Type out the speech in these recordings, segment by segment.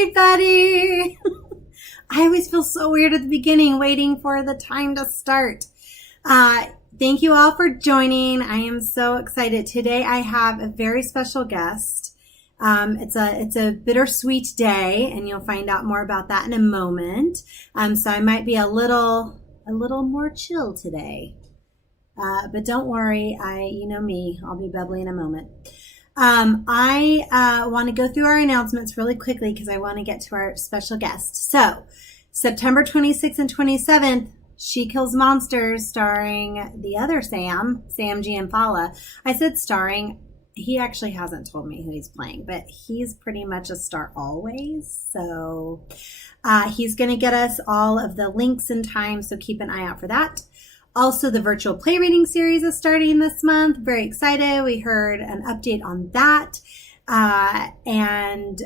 everybody. I always feel so weird at the beginning, waiting for the time to start. Thank you all for joining. I am so excited. Today I have a very special guest. It's a bittersweet day, and you'll find out more about that in a moment. So I might be a little more chill today. But don't worry, you know me, I'll be bubbly in a moment. I want to go through our announcements really quickly because I want to get to our special guest. So, September 26th and 27th, She Kills Monsters, starring the other Sam Gianfala. I said starring. He actually hasn't told me who he's playing, but he's pretty much a star always. So, he's going to get us all of the links and times, so keep an eye out for that. Also, the virtual play reading series is starting this month. Very excited. We heard an update on that. And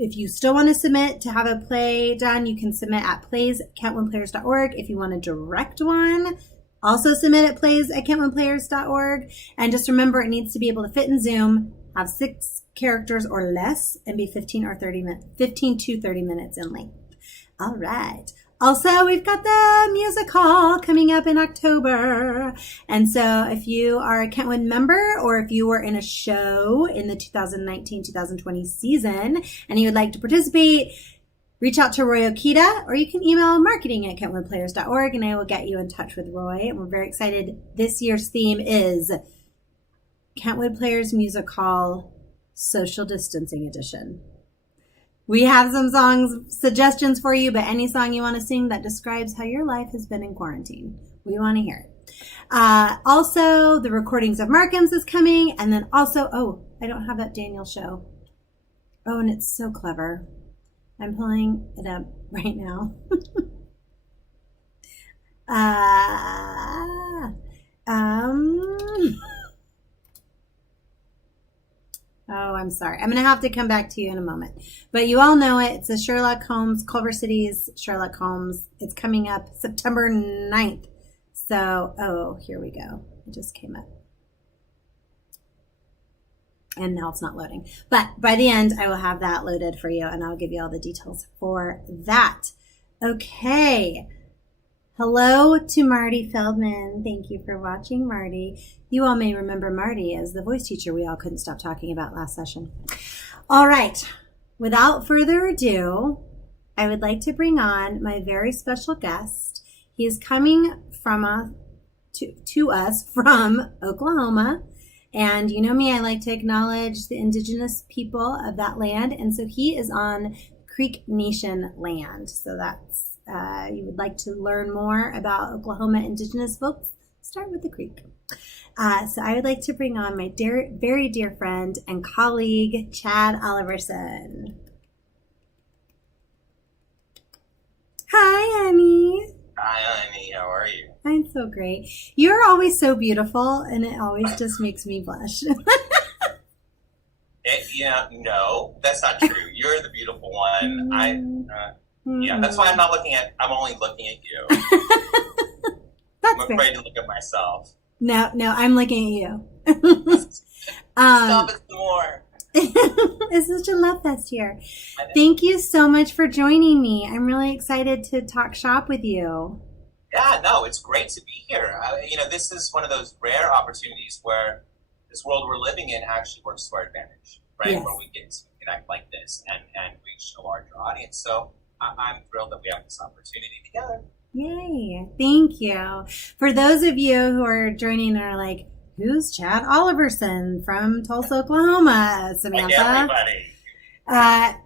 if you still want to submit to have a play done, you can submit at plays@kentwinplayers.org. If you want a direct one, also submit at plays@kentwinplayers.org. And just remember, it needs to be able to fit in Zoom, have 6 characters or less, and be 15 to 30 minutes in length. All right. Also, we've got the music hall coming up in October. And so if you are a Kentwood member, or if you were in a show in the 2019-2020 season and you would like to participate, reach out to Roy Okita, or you can email marketing@kentwoodplayers.org, and I will get you in touch with Roy. And we're very excited. This year's theme is Kentwood Players Music Hall Social Distancing Edition. We have some suggestions for you, but any song you want to sing that describes how your life has been in quarantine, we want to hear it. Also, the recordings of Markham's is coming. And then also, I don't have that Daniel show. Oh, and it's so clever. I'm pulling it up right now. Oh, I'm sorry. I'm going to have to come back to you in a moment. But you all know it. It's a Sherlock Holmes, Culver City's Sherlock Holmes. It's coming up September 9th. So, here we go. It just came up. And now it's not loading. But by the end, I will have that loaded for you, and I'll give you all the details for that. Okay. Hello to Marty Feldman. Thank you for watching, Marty. You all may remember Marty as the voice teacher we all couldn't stop talking about last session. All right. Without further ado, I would like to bring on my very special guest. He is coming to us from Oklahoma. And you know me, I like to acknowledge the indigenous people of that land. And so he is on Creek Nation land. So that's you would like to learn more about Oklahoma indigenous folks, start with the Creek. So I would like to bring on my very dear friend and colleague, Chad Oliverson. Hi, Annie. Hi, Annie. How are you? I'm so great. You're always so beautiful, and it always just makes me blush. No, that's not true. You're the beautiful one. That's why I'm only looking at you. That's I'm afraid to look at myself. No, I'm looking at you. Stop it some more. It's such a love fest here. Thank you so much for joining me. I'm really excited to talk shop with you. Yeah, no, it's great to be here. This is one of those rare opportunities where this world we're living in actually works to our advantage, right? Yes. When we get to connect like this and reach a larger audience. So I'm thrilled that we have this opportunity together. Yay. Thank you. For those of you who are joining and are like, who's Chad Oliverson from Tulsa, Oklahoma? Samantha. Like everybody.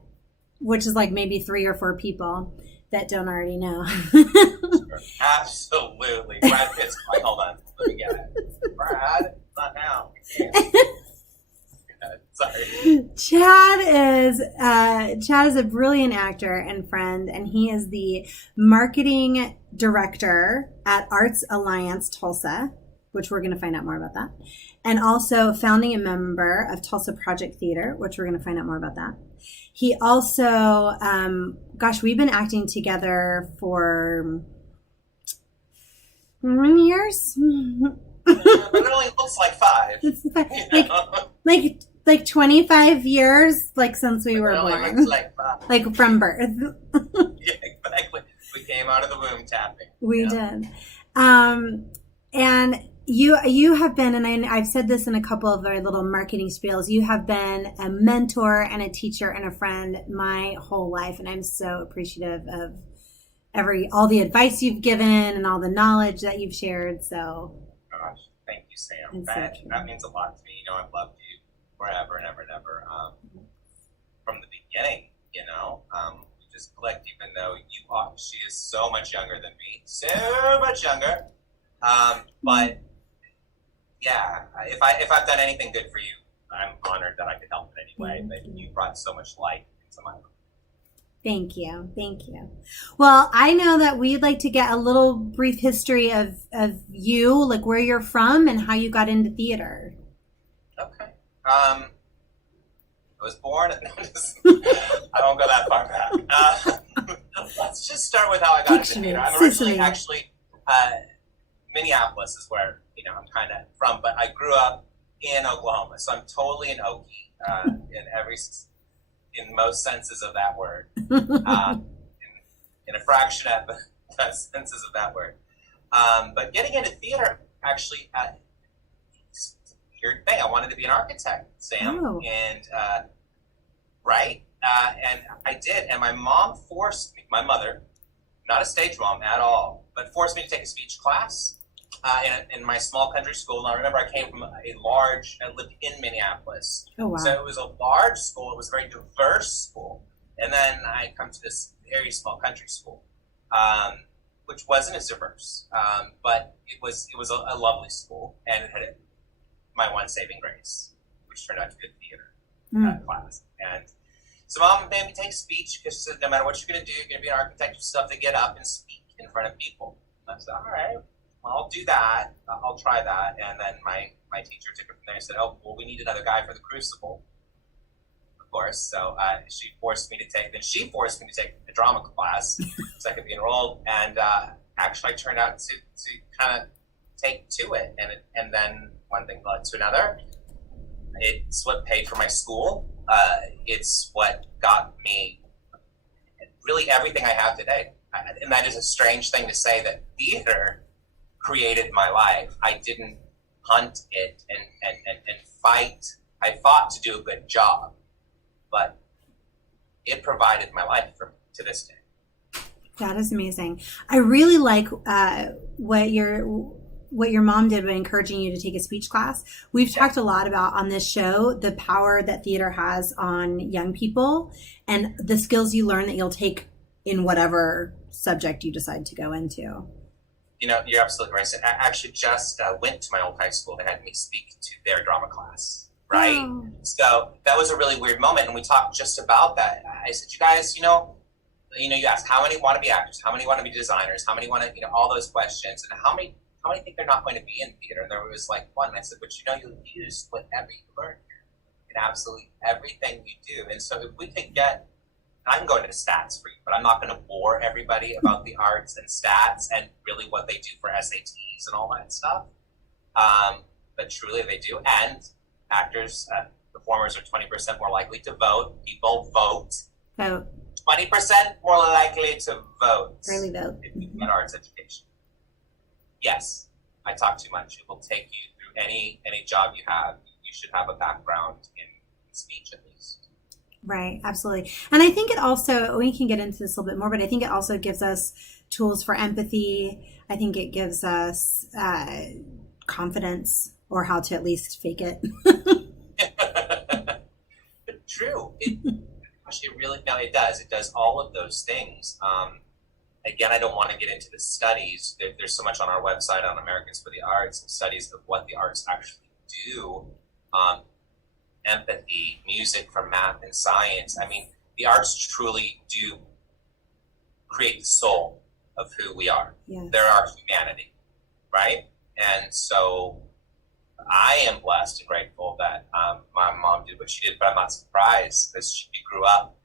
Which is like maybe 3 or 4 people that don't already know. Sure. Absolutely. Brad Pitt's like, hold on, let me get it. Brad, not now. Sorry. Chad is a brilliant actor and friend, and he is the marketing director at Arts Alliance Tulsa, which we're going to find out more about that, and also founding a member of Tulsa Project Theater, which we're going to find out more about that. He also, we've been acting together for how many years? But it only looks like 5. Like like 25 years, like since we were Literally born, looks like that. like from birth. Yeah, exactly. We came out of the womb tapping. We Yeah. did. And you have been, and I've said this in a couple of our little marketing spiels, you have been a mentor and a teacher and a friend my whole life. And I'm so appreciative of all the advice you've given and all the knowledge that you've shared. So Gosh, thank you, Sam. It's That, so true. that means a lot to me. You know, I've loved you forever and ever and ever. From the beginning, we just clicked, even though she is so much younger than me, so much younger. But yeah, if I've done anything good for you, I'm honored that I could help in any way. But you brought so much light into my life. Thank you. Thank you. Well, I know that we'd like to get a little brief history of you, like where you're from and how you got into theater. Okay. I was born. No, I won't go that far back. Let's just start with how I got into theater. I'm originally actually Minneapolis is where I'm kind of from, but I grew up in Oklahoma, so I'm totally an Okie in most senses of that word, in a fraction of the senses of that word. But getting into theater actually. Weird thing. I wanted to be an architect, Sam, and and I did. And my mom forced me, my mother, not a stage mom at all, but forced me to take a speech class in my small country school. And I remember I came from I lived in Minneapolis. Oh, wow. So it was a large school. It was a very diverse school. And then I come to this very small country school, which wasn't as diverse, but it was a lovely school, and it had my one saving grace, which turned out to be a theater class. And so mom made me take speech because she said, no matter what you're going to do, you're going to be an architect, you still have to get up and speak in front of people. And I said, all right, well, I'll do that. I'll try that. And then my teacher took it from there and said, oh, well, we need another guy for the Crucible, of course. So she forced me to take a drama class so I could be enrolled. And actually I turned out to kind of take to it. And then one thing led to another. It's what paid for my school. It's what got me really everything I have today. And that is a strange thing to say, that theater created my life. I didn't hunt it and fight. I fought to do a good job, but it provided my life to this day. That is amazing. I really like what your mom did by encouraging you to take a speech class. We've talked a lot about on this show the power that theater has on young people and the skills you learn that you'll take in whatever subject you decide to go into. You're absolutely right. I actually just went to my old high school. They had me speak to their drama class, right? Oh. So that was a really weird moment, and we talked just about that. I said, you guys, you asked how many want to be actors, how many want to be designers, how many want to, all those questions, and how many think they're not going to be in theater? And there was like one. And I said, but you'll use whatever you learn in absolutely everything you do. And so if we could get, I can go into stats for you, but I'm not going to bore everybody about the arts and stats and really what they do for SATs and all that stuff. But truly they do. And actors, performers are 20% more likely to vote. People vote. 20% more likely to vote. Early vote. If you get arts education. Yes, I talk too much. It will take you through any job you have. You should have a background in speech at least. Right, absolutely. And I think it also, we can get into this a little bit more, but I think it also gives us tools for empathy. I think it gives us confidence, or how to at least fake it. True. It does. It does all of those things. Again, I don't want to get into the studies. There's so much on our website on Americans for the Arts, studies of what the arts actually do. Empathy, music from math and science. I mean, the arts truly do create the soul of who we are. Yes. They're our humanity, right? And so I am blessed and grateful that my mom did what she did, but I'm not surprised because she grew up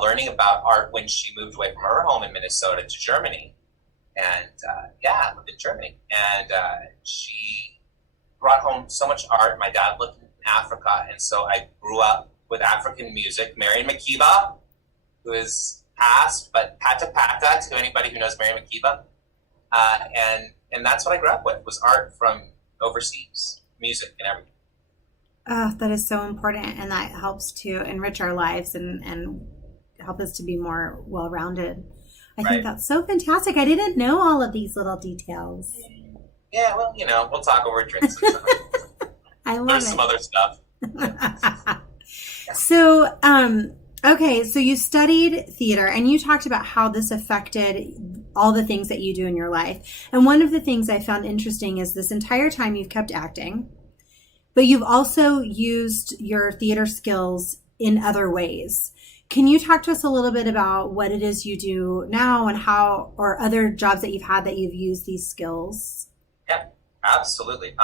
learning about art when she moved away from her home in Minnesota to Germany. And lived in Germany. And she brought home so much art. My dad lived Africa, and so I grew up with African music. Marion Makiba, who is passed, but Pata Pata to anybody who knows Marion Makiba, and that's what I grew up with, was art from overseas, music and everything. Oh, that is so important, and that helps to enrich our lives and help us to be more well-rounded. I think that's so fantastic. I didn't know all of these little details. Yeah, well, we'll talk over drinks and stuff. I love There's it. some other stuff. So, okay, so you studied theater, and you talked about how this affected all the things that you do in your life. And one of the things I found interesting is this entire time you've kept acting, but you've also used your theater skills in other ways. Can you talk to us a little bit about what it is you do now and how, or other jobs that you've had that you've used these skills? Yeah, absolutely.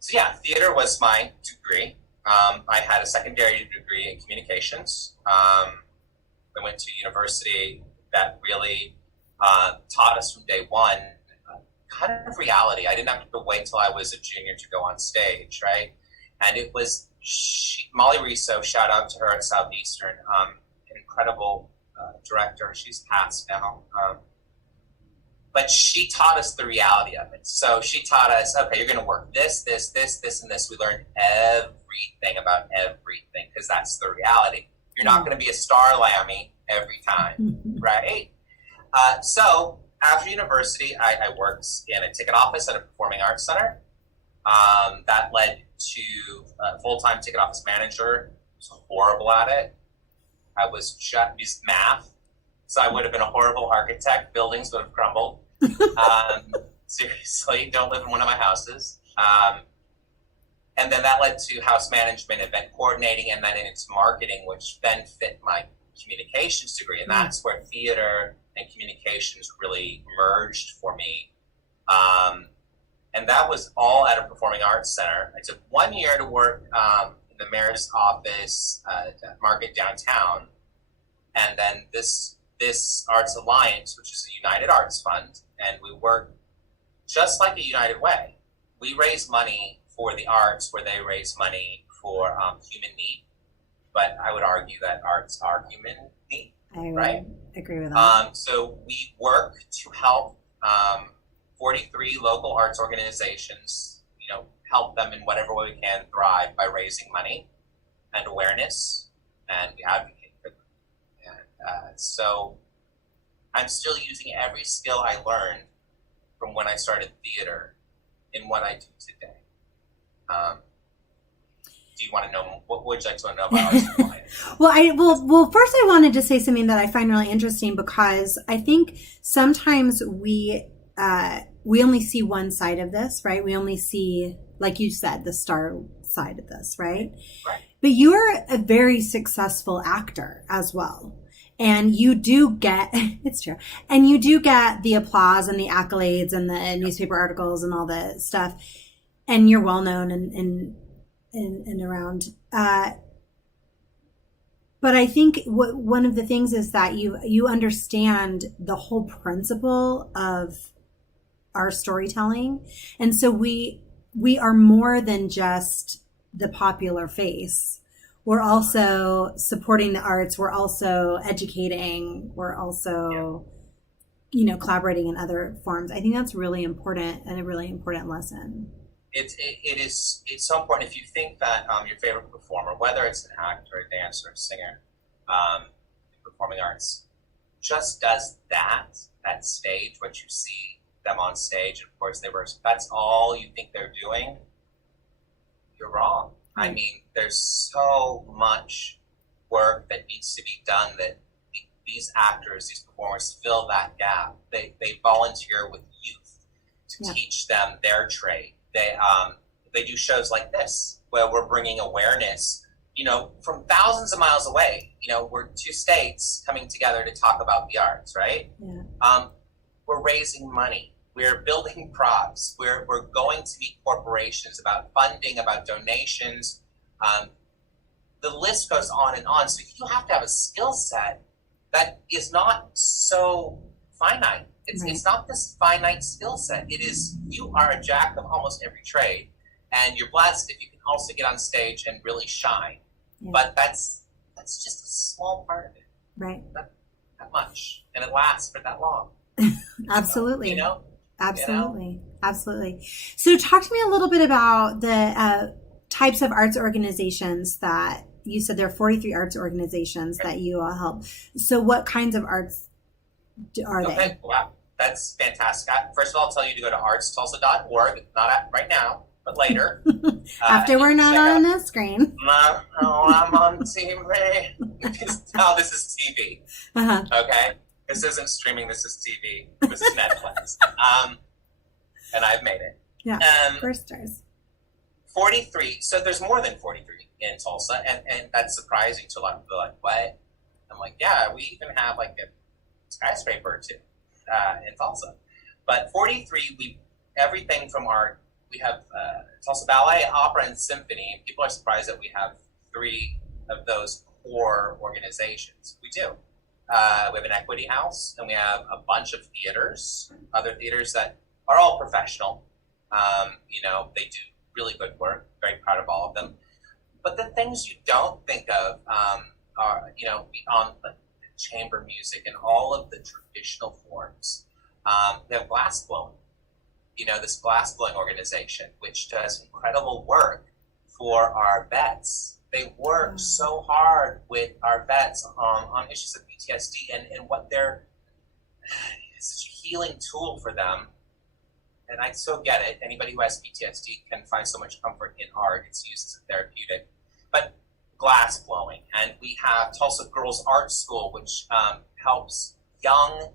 So yeah, theater was my degree. I had a secondary degree in communications. I went to university that really taught us from day one kind of reality. I didn't have to wait till I was a junior to go on stage, right? And it was Molly Riso, shout out to her at Southeastern, an incredible director. She's passed now. But she taught us the reality of it. So she taught us, okay, you're going to work this, this, this, this, and this. We learned everything about everything because that's the reality. You're not going to be a star Lammy every time, right? So after university, I worked in a ticket office at a performing arts center. That led to a full-time ticket office manager. I was horrible at it. I was just math. So I would have been a horrible architect. Buildings would have crumbled. Seriously, don't live in one of my houses. And then that led to house management, event coordinating, and then into marketing, which then fit my communications degree. And that's where theater and communications really merged for me. And that was all at a performing arts center. I took 1 year to work in the mayor's office at Market downtown. And then this Arts Alliance, which is a United Arts Fund, and we work just like a United Way. We raise money for the arts where they raise money for human need. But I would argue that arts are human need, right? Agree with that. So we work to help 43 local arts organizations, help them in whatever way we can thrive by raising money and awareness, and we advocate for them. And so I'm still using every skill I learned from when I started theater in what I do today. Do you want to know, what would you like to know about Arts Alliance? Well, first I wanted to say something that I find really interesting, because I think sometimes we only see one side of this, right? We only see, like you said, the star side of this, right? Right. But you're a very successful actor as well. And you do get, it's true, and you do get the applause and the accolades and the newspaper articles and all the stuff. And you're well known and around. But I think one of the things is that you understand the whole principle of our storytelling. And so we are more than just the popular face. We're also supporting the arts. We're also educating. We're also, collaborating in other forms. I think that's really important and a really important lesson. It's so important. If you think that your favorite performer, whether it's an actor, a dancer, a singer, in performing arts, just does that stage, what you see them on stage, and of course that's all you think they're doing, you're wrong. I mean, there's so much work that needs to be done that these actors, these performers fill that gap. They volunteer with youth to teach them their trade. They do shows like this where we're bringing awareness, from thousands of miles away. We're two states coming together to talk about the arts, right? Yeah. We're raising money. We're building props. We're going to meet corporations about funding, about donations. The list goes on and on. So you have to have a skill set that is not so finite. It's not this finite skill set. It is, you are a jack of almost every trade. And you're blessed if you can also get on stage and really shine. Yeah. But that's just a small part of it. Right. Not that much. And it lasts for that long. Absolutely. So, you know? Absolutely. You know? Absolutely. So talk to me a little bit about the types of arts organizations that you said there are 43 arts organizations that you all help. So what kinds of arts are they? Wow. That's fantastic. First of all, I'll tell you to go to artstulsa.org, not right now, but later. After we're not on the screen. No, I'm on TV. No, this is TV. Uh-huh. Okay? This isn't streaming, this is TV. This is Netflix. And I've made it. Yeah, first stars. 43. So there's more than 43 in Tulsa, and that's surprising to a lot of people. Like, what? I'm like, yeah, we even have like a skyscraper or two in Tulsa. But 43, everything from we have Tulsa Ballet, Opera, and Symphony. People are surprised that we have 3 of those core organizations. We do. We have an equity house, and we have a bunch of theaters, other theaters that are all professional. They do really good work. Very proud of all of them. But the things you don't think of are, beyond the chamber music and all of the traditional forms. We have glass blowing. This glass blowing organization, which does incredible work for our vets. They work so hard with our vets on issues of PTSD and what it's such a healing tool for them. And I so get it. Anybody who has PTSD can find so much comfort in art. It's used as a therapeutic. But glass blowing. And we have Tulsa Girls Art School, which helps young,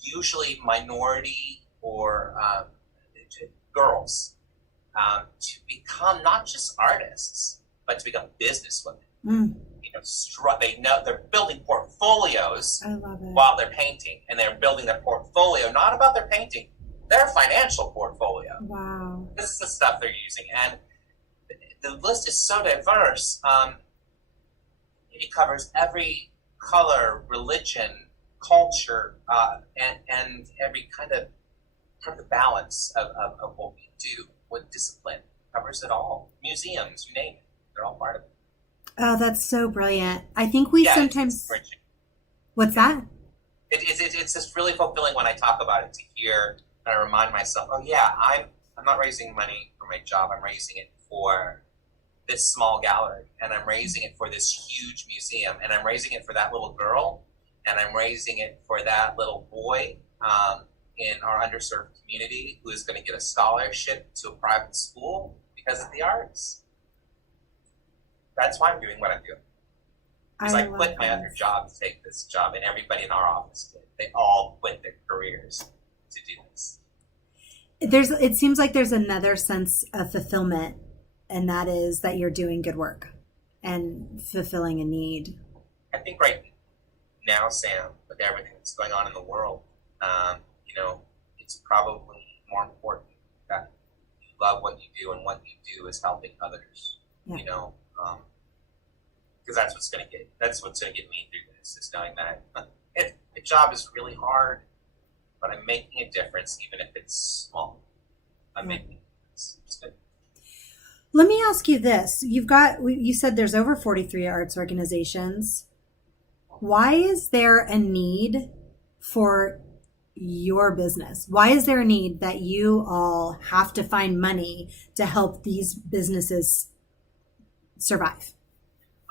usually minority or girls to become not just artists, but to become businesswomen. They're building portfolios while they're painting, and they're building their portfolio not about their painting, their financial portfolio. Wow. This is the stuff they're using, and the list is so diverse. It covers every color, religion, culture, and every kind of part of the balance of what we do, what discipline covers it all. Museums, you name it, they're all part of it. Oh, that's so brilliant. I think we sometimes... What's that? It's just really fulfilling when I talk about it to hear, and I remind myself, oh yeah, I'm not raising money for my job, I'm raising it for this small gallery, and I'm raising it for this huge museum, and I'm raising it for that little girl, and I'm raising it for that little boy in our underserved community who is going to get a scholarship to a private school because of the arts. That's why I'm doing what I'm doing. Because I quit my other job to take this job, and everybody in our office did. They all quit their careers to do this. It seems like there's another sense of fulfillment, and that is that you're doing good work and fulfilling a need. I think right now, Sam, with everything that's going on in the world, it's probably more important that you love what you do, and what you do is helping others. Yeah. Because that's what's going to get me through this, is knowing that the job is really hard, but I'm making a difference, even if it's small. I'm making a difference. It's good. Let me ask you this. You said there's over 43 arts organizations. Why is there a need for your business? Why is there a need that you all have to find money to help these businesses survive?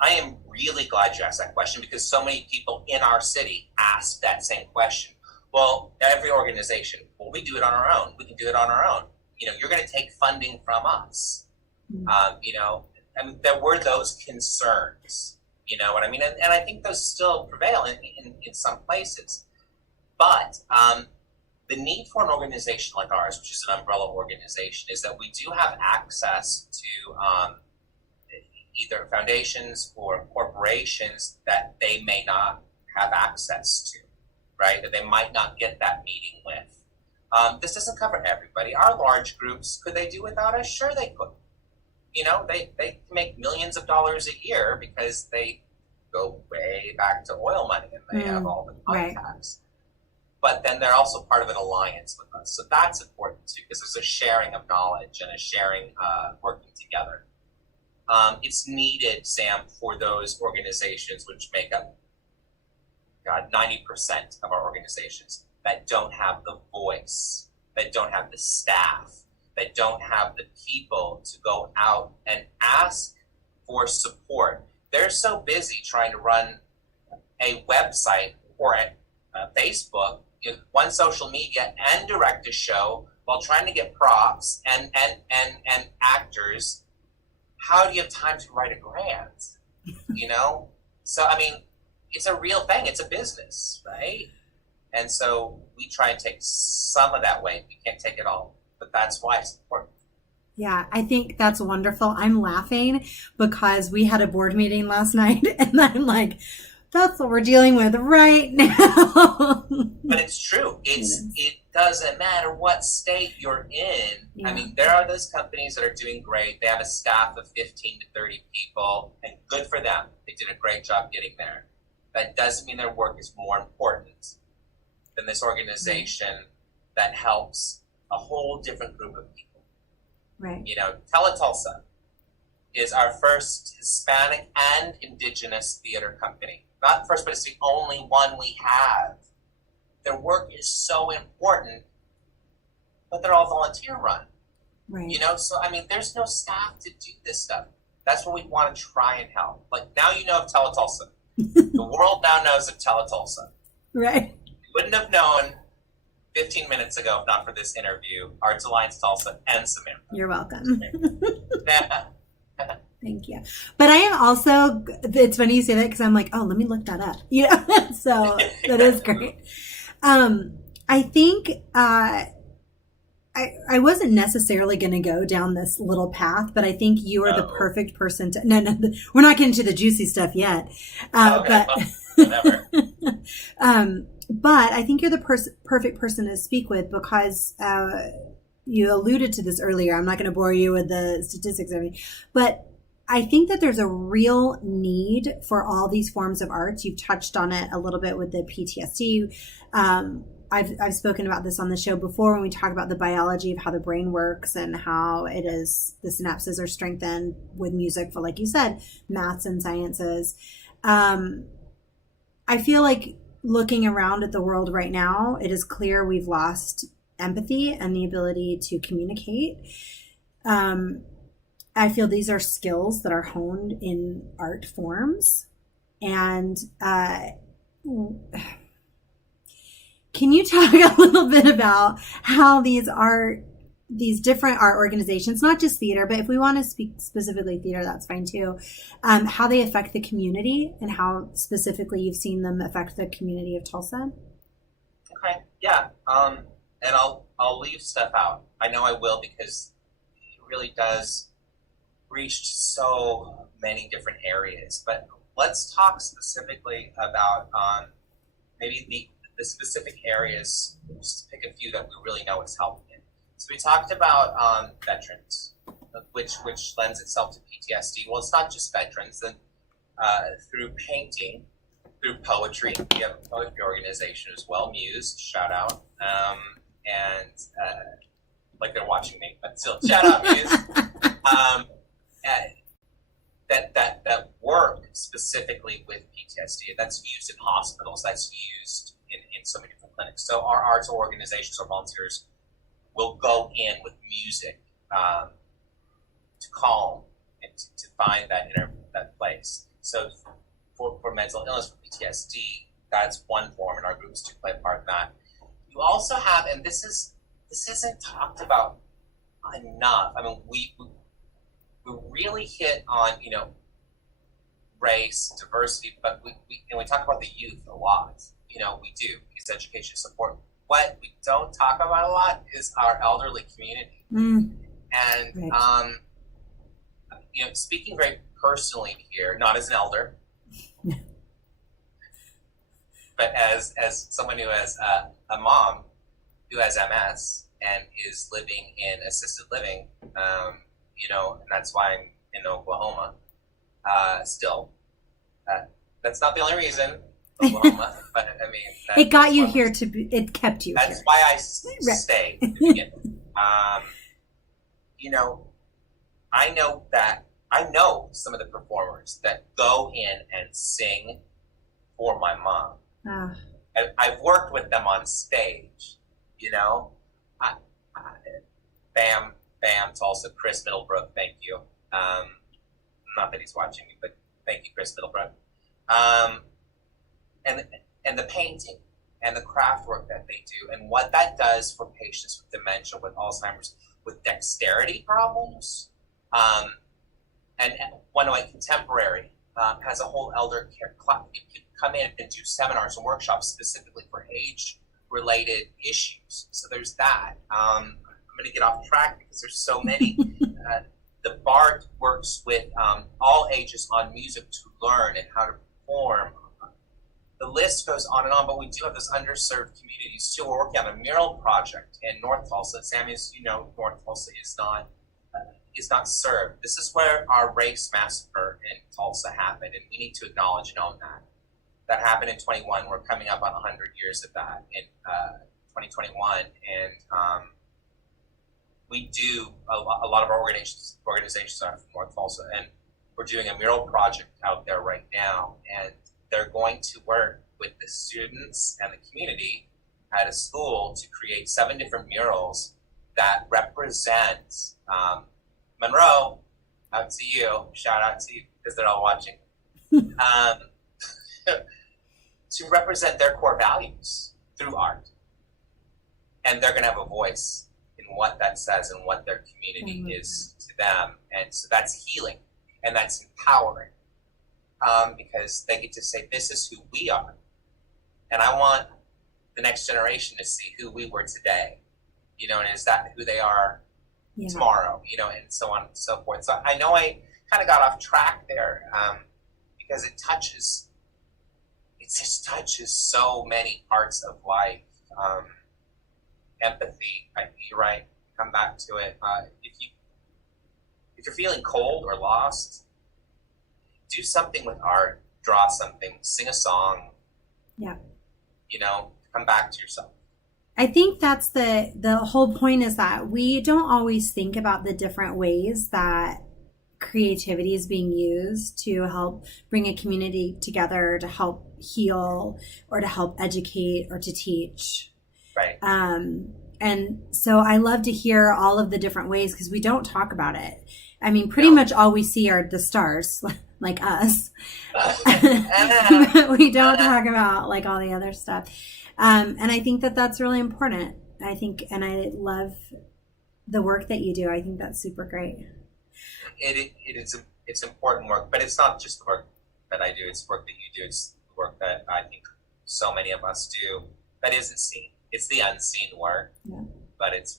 I am really glad you asked that question, because so many people in our city ask that same question. Well, every organization, we do it on our own. We can do it on our own. You're going to take funding from us. Mm-hmm. There were those concerns. You know what I mean? And I think those still prevail in some places. But the need for an organization like ours, which is an umbrella organization, is that we do have access to either foundations or corporations that they may not have access to, right? That they might not get that meeting with. This doesn't cover everybody. Our large groups, could they do without us? Sure they could. They make millions of dollars a year because they go way back to oil money, and they have all the contacts. Right. but then they're also part of an alliance with us. So that's important too, because there's a sharing of knowledge and a sharing, working together. It's needed, Sam, for those organizations which make up 90% of our organizations that don't have the voice, that don't have the staff, that don't have the people to go out and ask for support. They're so busy trying to run a website or a Facebook, one social media, and direct a show while trying to get props and actors. How do you have time to write a grant? So I mean, it's a real thing. It's a business, right? And so we try and take some of that weight. We can't take it all, but that's why it's important. Yeah, I think that's wonderful. I'm laughing because we had a board meeting last night and I'm like, that's what we're dealing with right now. But it's true. It doesn't matter what state you're in. Yeah. I mean, there are those companies that are doing great. They have a staff of 15 to 30 people, and good for them. They did a great job getting there. That doesn't mean their work is more important than this organization that helps a whole different group of people. Right. Teletulsa is our first Hispanic and Indigenous theater company. Not first, but it's the only one we have. Their work is so important, but they're all volunteer run. Right. So I mean, there's no staff to do this stuff. That's what we want to try and help. Like, now you know of Teletulsa. The world now knows of Teletulsa. Right. You wouldn't have known 15 minutes ago if not for this interview. Arts Alliance Tulsa and Samantha. You're welcome. Yeah. Thank you. But I am also, it's funny you say that because I'm like, oh, let me look that up. So that is great. I think I wasn't necessarily going to go down this little path, but I think you are the perfect person to, no, we're not getting to the juicy stuff yet. Okay, whatever. But I think you're the perfect person to speak with because you alluded to this earlier. I'm not going to bore you with the statistics or anything, but I think that there's a real need for all these forms of arts. You've touched on it a little bit with the PTSD. I've spoken about this on the show before when we talk about the biology of how the brain works and how it is the synapses are strengthened with music for, like you said, maths and sciences. I feel like looking around at the world right now, it is clear we've lost empathy and the ability to communicate. I feel these are skills that are honed in art forms. And can you talk a little bit about how these different art organizations, not just theater, but if we want to speak specifically theater, that's fine too, how they affect the community and how specifically you've seen them affect the community of Tulsa? Okay, yeah. And I'll leave stuff out. I know I will because it really does reach so many different areas. But let's talk specifically about maybe the specific areas, just to pick a few that we really know is helping in. So we talked about veterans, which lends itself to PTSD. Well, it's not just veterans. Then through painting, through poetry, we have a poetry organization as well, Muse, shout out. And like they're watching me, but still, shout out Muse. That work specifically with PTSD, that's used in hospitals, that's used in so many different clinics. So our arts organizations or volunteers will go in with music to calm and to find that place. So for mental illness, for PTSD, that's one form, and our groups do play a part in that. You also have, and this isn't talked about enough. I mean, we really hit on race, diversity, but we talk about the youth a lot. We do because education support. What we don't talk about a lot is our elderly community. And right. Speaking very personally here, not as an elder, but as someone who has a mom who has MS and is living in assisted living, and that's why I'm in Oklahoma still. That's not the only reason. Oklahoma, but I mean, it got you here to be, it kept you that's here. why I stayed to begin with. You know, I know some of the performers that go in and sing for my mom. Ah, I've worked with them on stage, you know. I, I, Bam, Tulsa, Chris Middlebrook, thank you. Not that he's watching me, but thank you, Chris Middlebrook. And the painting and the craft work that they do, and what that does for patients with dementia, with Alzheimer's, with dexterity problems. And one of my contemporary has a whole elder care class. You can come in and do seminars and workshops specifically for age-related issues. So there's that. I'm going to get off track because there's so many. The BART works with all ages on music to learn and how to perform. The list goes on and on, but we do have those underserved communities too. We're working on a mural project in North Tulsa. Sammy, as you know, North Tulsa is not served. This is where our race massacre in Tulsa happened, and we need to acknowledge and own that. That happened in 21. We're coming up on 100 years of that in 2021, and we do a lot of our organizations are from North Tulsa, and we're doing a mural project out there right now, and they're going to work with the students and the community at a school to create 7 different murals that represent Monroe. Out to you, shout out to you because they're all watching. To represent their core values through art, and they're going to have a voice in what that says and what their community is to them, and so that's healing and that's empowering. Because they get to say, this is who we are. And I want the next generation to see who we were today, you know, and is that who they are tomorrow, you know, and so on and so forth. So I know I kind of got off track there because it just touches so many parts of life. Empathy, you're right, come back to it. If you're feeling cold or lost, do something with art, draw something, sing a song. Yeah. You know, come back to yourself. I think that's the whole point, is that we don't always think about the different ways that creativity is being used to help bring a community together, to help heal, or to help educate, or to teach. Right. And so I love to hear all of the different ways, because we don't talk about it. I mean, pretty much all we see are the stars, like us. We don't talk about like all the other stuff. And I think that that's really important. I think, and I love the work that you do. I think that's super great. It's important work, but it's not just the work that I do. It's work that you do. It's the work that I think so many of us do that isn't seen. It's the unseen work. Yeah. But it's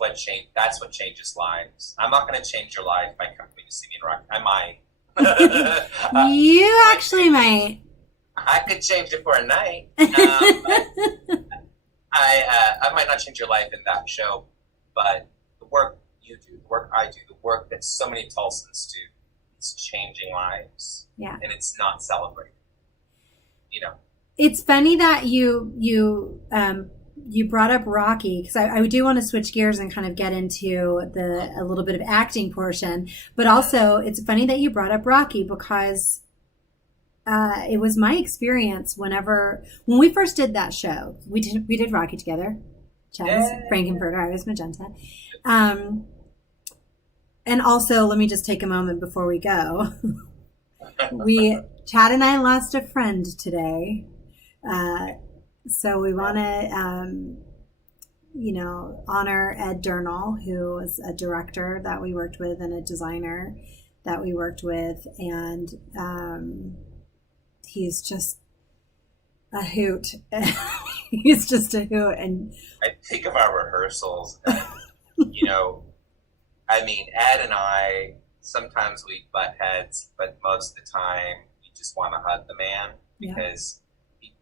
that's what changes lives. I'm not going to change your life by coming to see me in rock. I might. You actually might. I could change it for a night. I might not change your life in that show, but the work you do, the work I do, the work that so many Tulsans do, it's changing lives. Yeah. And it's not celebrated. You know. It's funny that you brought up Rocky, because I do want to switch gears and kind of get into a little bit of acting portion, but also it's funny that you brought up Rocky, because it was my experience when we first did that show. We did Rocky together. Chaz, Frankenfurter, I was Magenta. And also, let me just take a moment before we go. Chad and I lost a friend today. So we want to, honor Ed Durnall, who was a director that we worked with and a designer that we worked with. And he's just a hoot. He's just a hoot. And I think of our rehearsals, and, Ed and I, sometimes we butt heads, but most of the time we just want to hug the man because he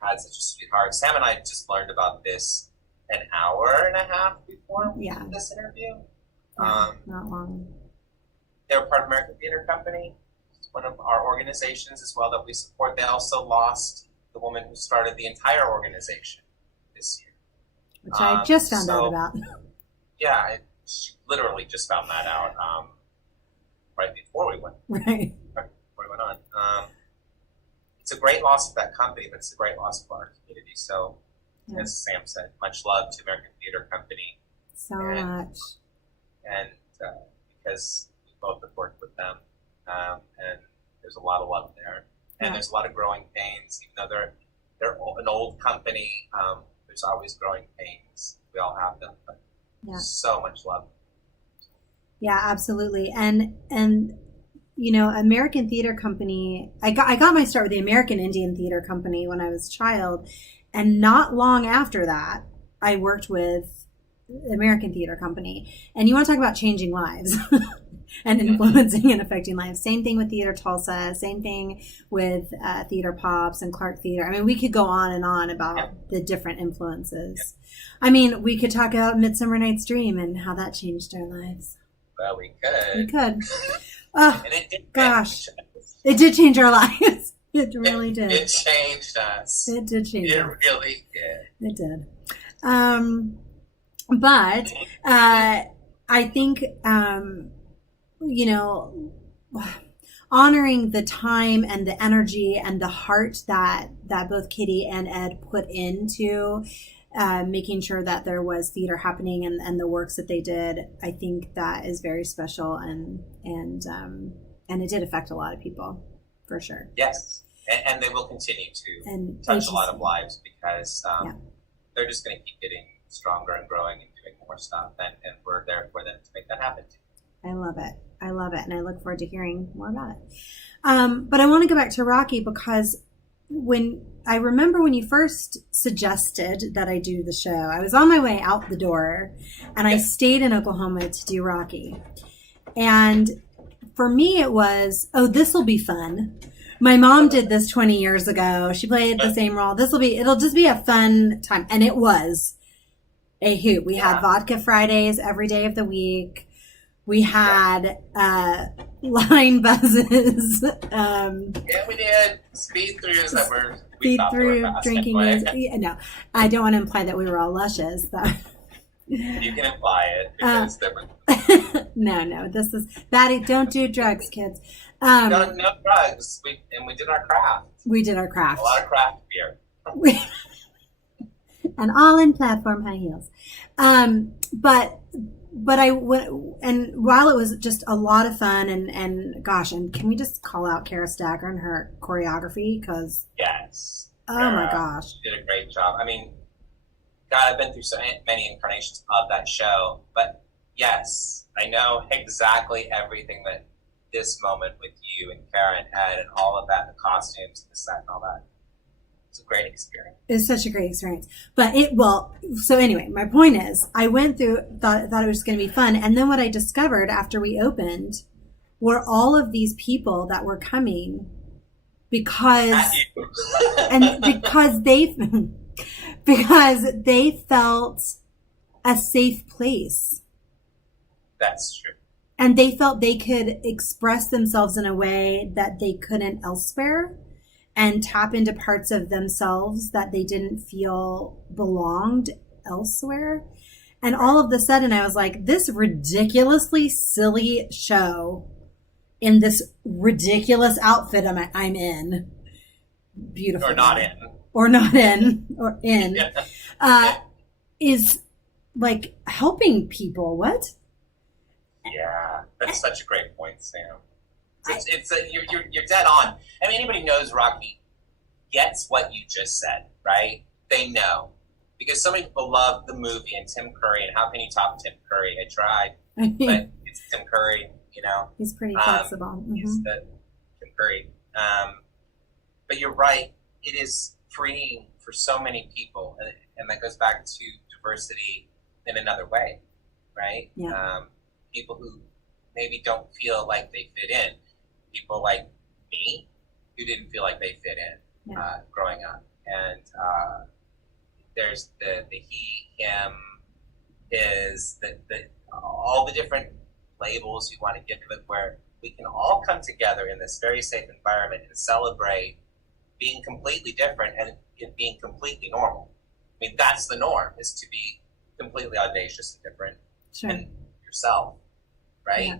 had such a sweetheart. Sam and I just learned about this an hour and a half before we did this interview. Not long. They're part of American Theater Company. It's one of our organizations as well that we support. They also lost the woman who started the entire organization this year. Which I just found out about. Yeah, she literally just found that out right before we went. Right. Before we went on. It's a great loss for that company, but it's a great loss for our community. So, as Sam said, much love to American Theater Company. So much. And because we both have worked with them, and there's a lot of love there. And there's a lot of growing pains, even though they're an old company. There's always growing pains. We all have them, but so much love. Yeah, absolutely. And American Theater Company, I got my start with the American Indian Theater Company when I was a child, and not long after that, I worked with American Theater Company. And you want to talk about changing lives and influencing and affecting lives. Same thing with Theater Tulsa. Same thing with Theater Pops and Clark Theater. I mean, we could go on and on about the different influences. I mean, we could talk about Midsummer Night's Dream and how that changed our lives. Well, we could. We could. Oh, and it did it did change our lives. It really did. It changed us. It did change us. It really did. It did. But I think, honoring the time and the energy and the heart that both Kitty and Ed put into making sure that there was theater happening and the works that they did, I think that is very special and it did affect a lot of people, for sure. Yes, and they will continue to touch a lot of lives because they're just going to keep getting stronger and growing and doing more stuff, and we're there for them to make that happen. I love it, and I look forward to hearing more about it. But I want to go back to Rocky because I remember when you first suggested that I do the show, I was on my way out the door, and I stayed in Oklahoma to do Rocky. And for me, it was, this will be fun. My mom did this 20 years ago. She played the same role. It'll just be a fun time. And it was a hoot. We had vodka Fridays every day of the week. We had line buzzes. We did. Speed throughs that were drinking. No, I don't want to imply that we were all lushes. You can imply it because there were... No. This is bad. Don't do drugs, kids. No drugs. We did our craft. We did our craft. A lot of craft beer. And all in platform high heels. But I went, and while it was just a lot of fun and gosh, and can we just call out Kara Stacker and her choreography? Because yes. My gosh. She did a great job. I mean, God, I've been through so many incarnations of that show, but yes, I know exactly everything that this moment with you and Kara and Ed and all of that, the costumes, the set and all that. It's a great experience. It's such a great experience. But so anyway, my point is I went through, thought it was going to be fun. And then what I discovered after we opened were all of these people that were coming because they felt a safe place. That's true. And they felt they could express themselves in a way that they couldn't elsewhere and tap into parts of themselves that they didn't feel belonged elsewhere. And all of a sudden I was like, this ridiculously silly show in this ridiculous outfit I'm in. Beautiful. Or not in. Is like helping people. What? Yeah, that's such a great point, Sam. You're dead on. I mean, anybody knows Rocky gets what you just said, right? They know. Because so many people love the movie and Tim Curry, and how can you top Tim Curry? I tried, but it's Tim Curry, He's pretty flexible. He's the Tim Curry. But you're right. It is freeing for so many people, and that goes back to diversity in another way, right? Yeah. People who maybe don't feel like they fit in. People like me who didn't feel like they fit in growing up. And there's the he, him, his, all the different labels you want to give it, where we can all come together in this very safe environment and celebrate being completely different and it being completely normal. I mean, that's the norm, is to be completely audacious and different and yourself, right? Yeah.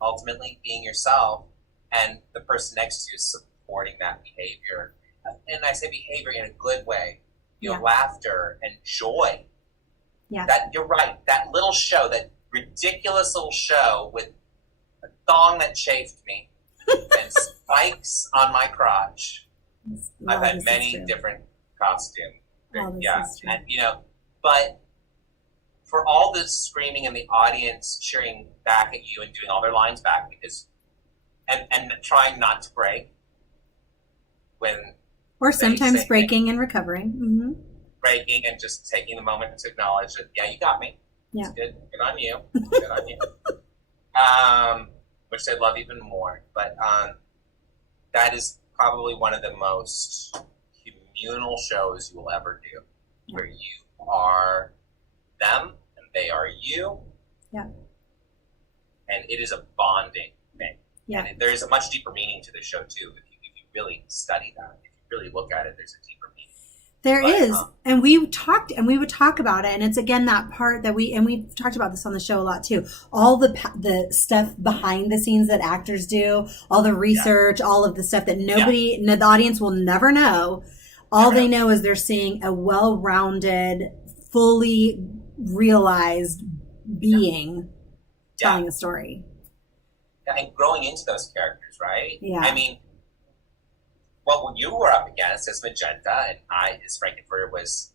Ultimately, being yourself, and the person next to you is supporting that behavior. And I say behavior in a good way, laughter and joy. Yeah. That, you're right. That little show, that ridiculous little show with a thong that chafed me and spikes on my crotch. I've had many different costumes. And but for all the screaming and the audience cheering back at you and doing all their lines back, because and trying not to break when, or sometimes breaking and recovering. Mm-hmm. Breaking and just taking the moment to acknowledge that, you got me. Yeah. It's good. Good on you. Good on you. Which I love even more. But that is probably one of the most communal shows you will ever do, where you are them and they are you. Yeah. And it is a bonding thing. Yeah. And there is a much deeper meaning to the show too. If you really study that, if you really look at it, there's a deeper meaning. There is, and we would talk about it, and it's again that part that we've talked about this on the show a lot too. All the stuff behind the scenes that actors do, all the research, all of the stuff that the audience will never know. All they know is they're seeing a well-rounded, fully realized being telling a story. Yeah, and growing into those characters, right? Yeah. I mean, what you were up against as Magenta and I as Frankenfurter was,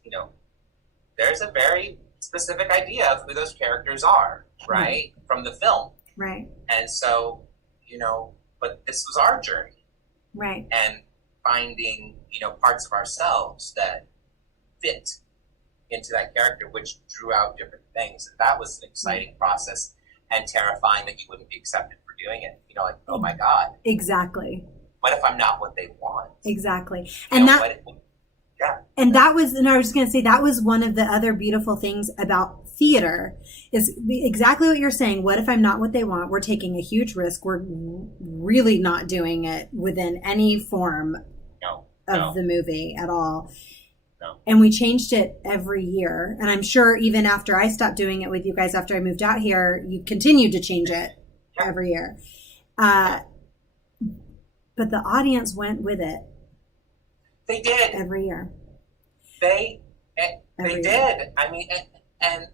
there's a very specific idea of who those characters are, right? From the film. Right. And so, but this was our journey. Right. And finding, parts of ourselves that fit into that character, which drew out different things. And that was an exciting process and terrifying that you wouldn't be accepted for doing it. Oh my God. Exactly. What if I'm not what they want? Exactly. And and that was, and I was just going to say, that was one of the other beautiful things about theater is exactly what you're saying. What if I'm not what they want? We're taking a huge risk. We're really not doing it within any form of the movie at all. No. And we changed it every year. And I'm sure even after I stopped doing it with you guys, after I moved out here, you continued to change it every year. But the audience went with it. They did. Every year. They did. I mean, and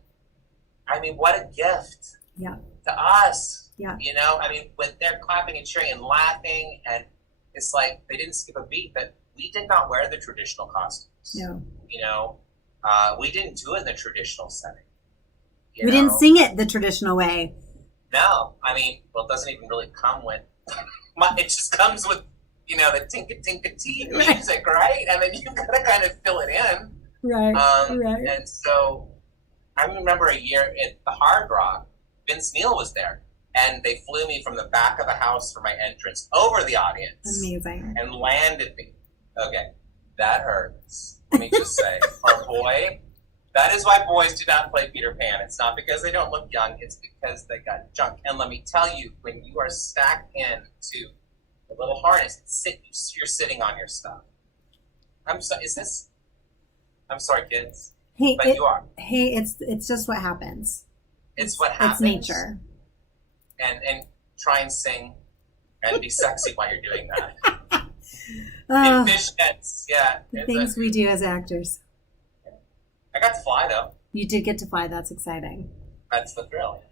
I mean, what a gift. Yeah. To us. Yeah. I mean, when they're clapping and cheering and laughing, and it's like they didn't skip a beat, but we did not wear the traditional costumes. No. We didn't do it in the traditional setting. We didn't sing it the traditional way. No. I mean, it doesn't even really come with... it just comes with, the tinka-tinka-tee music, right? And then you've got to kind of fill it in. Right, right. And so I remember a year at the Hard Rock, Vince Neil was there. And they flew me from the back of the house for my entrance over the audience. Amazing. And landed me. Okay, that hurts. Let me just say, our boy, that is why boys do not play Peter Pan. It's not because they don't look young. It's because they got junk. And let me tell you, when you are stacked into a little harness, you're sitting on your stuff. I'm sorry, kids. Hey, but you are. Hey, it's just what happens. It's what happens. It's nature. And try and sing and be sexy while you're doing that. In fishnets, the things we do as actors. I got to fly though. You did get to fly. That's exciting. That's the thrill.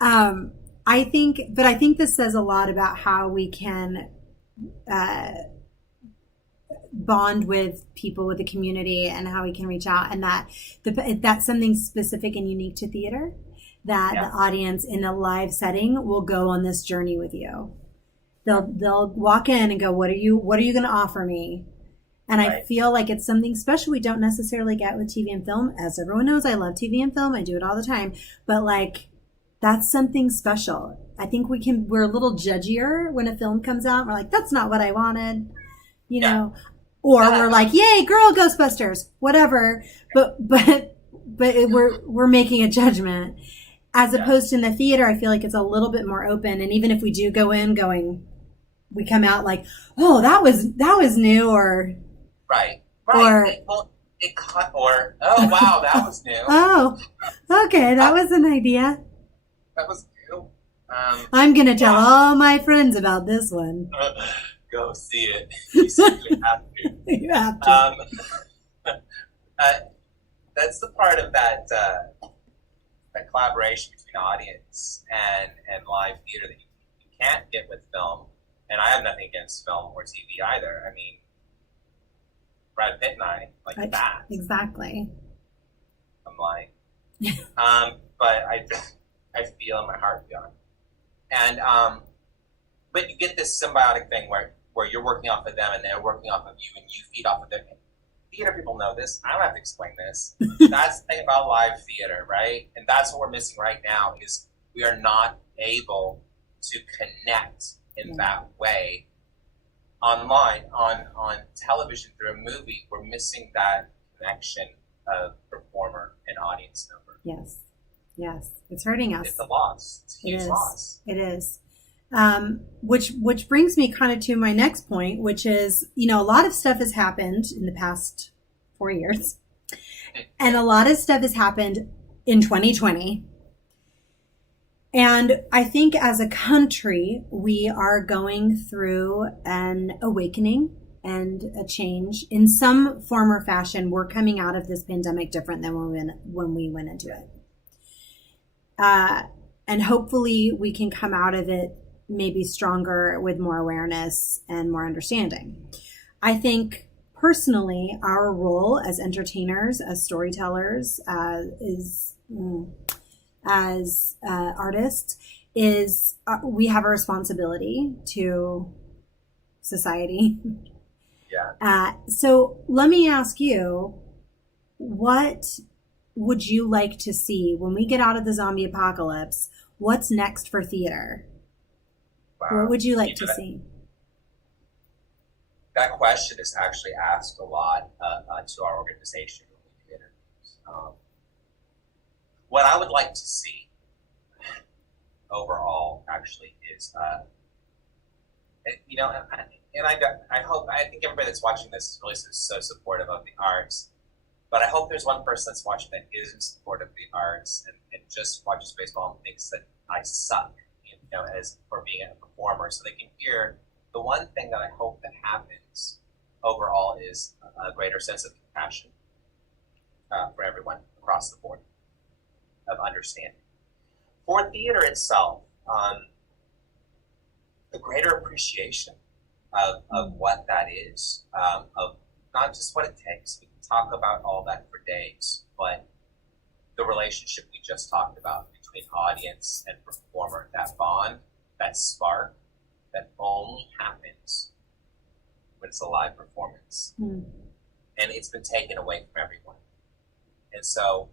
I think this says a lot about how we can bond with people, with the community, and how we can reach out, and that's something specific and unique to theater. That the audience in a live setting will go on this journey with you. They'll walk in and go, what are you going to offer me? And I feel like it's something special we don't necessarily get with TV and film. As everyone knows, I love TV and film. I do it all the time. But that's something special. I think we're a little judgier when a film comes out. We're like, that's not what I wanted, or we're like, yay, girl, Ghostbusters, whatever. But we're making a judgment. As opposed to in the theater, I feel like it's a little bit more open. And even if we do go in going, we come out like, oh, that was new, Right. or Right. Well, it cut or oh wow, that was new. oh, okay, that Uh, was an idea. that was new. I'm gonna tell Yeah. all my friends about this one. Go see it. You simply have to. You have to. Um, uh, that's the part of that collaboration between audience and live theater that you can't get with film. And I have nothing against film or TV either. I mean, Brad Pitt and I like that. Exactly. I'm lying. But I feel in my heart beyond. And but you get this symbiotic thing where you're working off of them and they're working off of you and you feed off of them. Theater people know this. I don't have to explain this. That's the thing about live theater, right? And that's what we're missing right now is we are not able to connect in that way online, on television through a movie. We're missing that connection of performer and audience member. Yes. Yes. It's hurting us. It's a loss. It's a huge loss. It is. Which brings me kind of to my next point, which is, a lot of stuff has happened in the past 4 years, and a lot of stuff has happened in 2020. And I think as a country, we are going through an awakening and a change in some form or fashion. We're coming out of this pandemic different than when we went into it. And hopefully we can come out of it maybe stronger with more awareness and more understanding. I think personally, our role as entertainers, as storytellers, as artists, is we have a responsibility to society. Yeah. So let me ask you, what would you like to see when we get out of the zombie apocalypse? What's next for theater? Wow. What would you like to see? That question is actually asked a lot to our organization. What I would like to see overall, actually, is I think everybody that's watching this is really so supportive of the arts. But I hope there's one person that's watching that isn't supportive of the arts and just watches baseball and thinks that I suck, as for being a performer. So they can hear the one thing that I hope that happens overall is a greater sense of compassion for everyone across the board, of understanding. For theater itself, the greater appreciation of what that is, of not just what it takes. We can talk about all that for days, but the relationship we just talked about between audience and performer, that bond, that spark, that only happens when it's a live performance. And it's been taken away from everyone. And so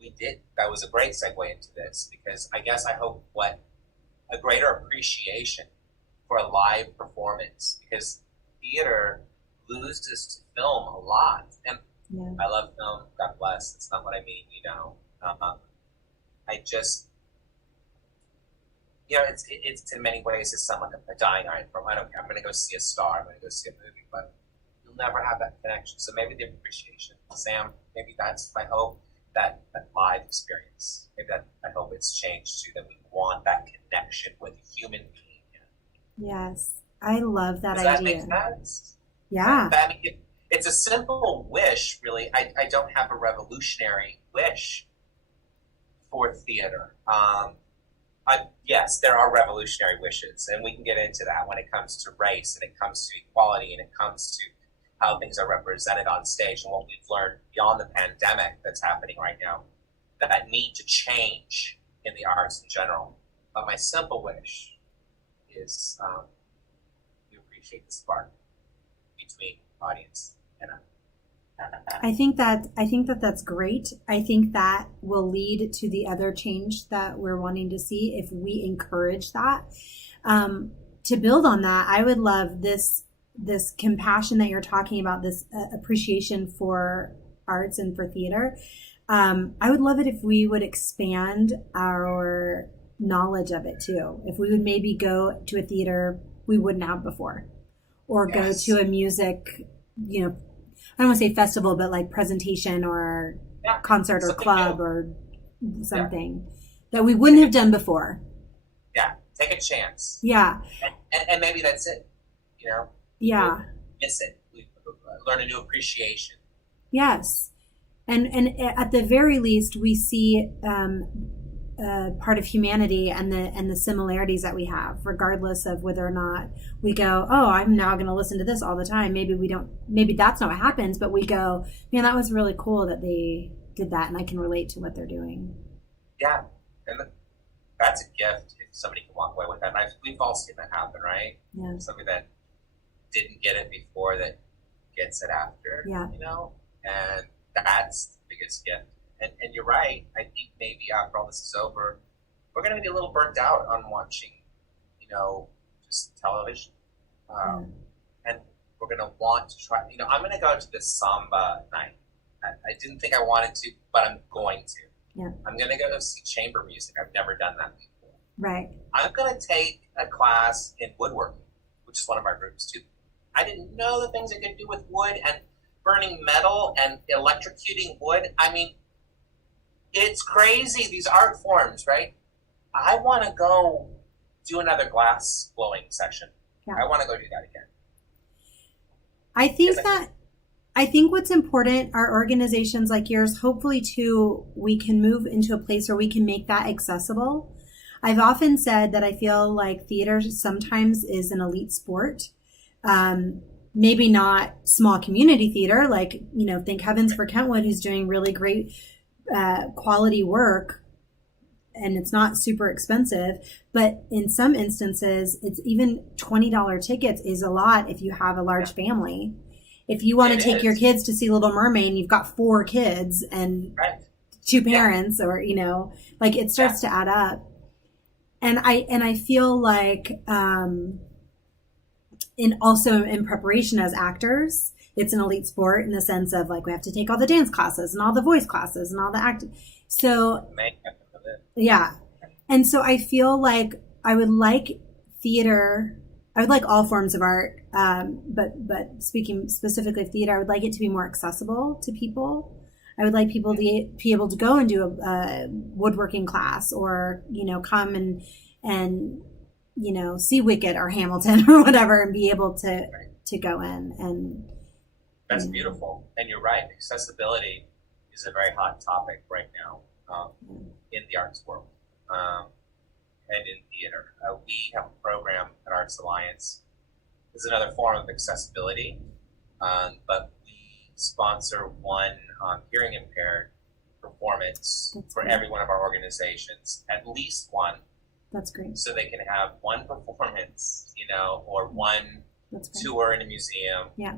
that was a great segue into this, because I hope a greater appreciation for a live performance, because theater loses to film a lot. And I love film, God bless, that's not what I mean, I just, it's in many ways it's somewhat like a dying art form. I don't care, I'm going to go see a star, I'm going to go see a movie, but you'll never have that connection. So maybe the appreciation, Sam, maybe that's my hope, that live experience. Maybe I hope it's changed too, that we want that connection with a human being. Yes, I love that idea. Does that make sense? Yeah. It's a simple wish, really. I don't have a revolutionary wish for theater. Yes, there are revolutionary wishes, and we can get into that when it comes to race, and it comes to equality, and it comes to how things are represented on stage, and what we've learned beyond the pandemic that's happening right now, that need to change in the arts in general. But my simple wish is you appreciate the spark between audience and I think that that's great. I think that will lead to the other change that we're wanting to see if we encourage that. To build on that, I would love this compassion that you're talking about, this appreciation for arts and for theater. I would love it if we would expand our knowledge of it too. If we would maybe go to a theater we wouldn't have before, or go Yes. to a music, you know, I don't want to say festival, but like presentation or Yeah. concert or Something club new. or something that we wouldn't have done before. Yeah. Take a chance. Yeah. And maybe that's it. You know, Yeah. we'll miss it. We learn a new appreciation. Yes. And at the very least, we see part of humanity and the similarities that we have, regardless of whether or not we go, oh, I'm now going to listen to this all the time. Maybe we don't. Maybe that's not what happens. But we go, man, that was really cool that they did that, and I can relate to what they're doing. Yeah. And that's a gift if somebody can walk away with that. And we've all seen that happen, right? Yeah. Somebody that didn't get it before that gets it after. Yeah. You know, and that's the biggest gift. And you're right. I think maybe after all this is over, we're going to be a little burnt out on watching, you know, just television. And we're going to want to try, you know, I'm going to go to this samba night. I didn't think I wanted to, but I'm going to. Yeah. I'm going to go see chamber music. I've never done that before. Right. I'm going to take a class in woodworking, which is one of our groups too. I didn't know the things I could do with wood and burning metal and electrocuting wood. I mean, it's crazy, these art forms, right? I want to go do another glass blowing session. Yeah. I want to go do that again. I think what's important are organizations like yours, hopefully too, we can move into a place where we can make that accessible. I've often said that I feel like theater sometimes is an elite sport. Maybe not small community theater, like, you know, thank heavens for Kentwood, who's doing really great quality work, and it's not super expensive. But in some instances, it's even $20 tickets is a lot if you have a large family. If you want to take your kids to see Little Mermaid and you've got 4 kids and 2 parents, or, you know, like it starts to add up. And I feel like in preparation as actors, it's an elite sport in the sense of like we have to take all the dance classes and all the voice classes and all the acting. So yeah. And so I feel like I would like theater. I would like all forms of art, but speaking specifically of theater, I would like it to be more accessible to people. I would like people to be able to go and do a woodworking class, or, you know, come and you know, see Wicked or Hamilton or whatever, and be able to go in. And that's beautiful. And you're right. Accessibility is a very hot topic right now in the arts world. And in theater. We have a program at Arts Alliance. It's another form of accessibility, but we sponsor one hearing impaired performance for every one of our organizations, at least one. That's great. So they can have one performance, you know, or one tour in a museum. Yeah.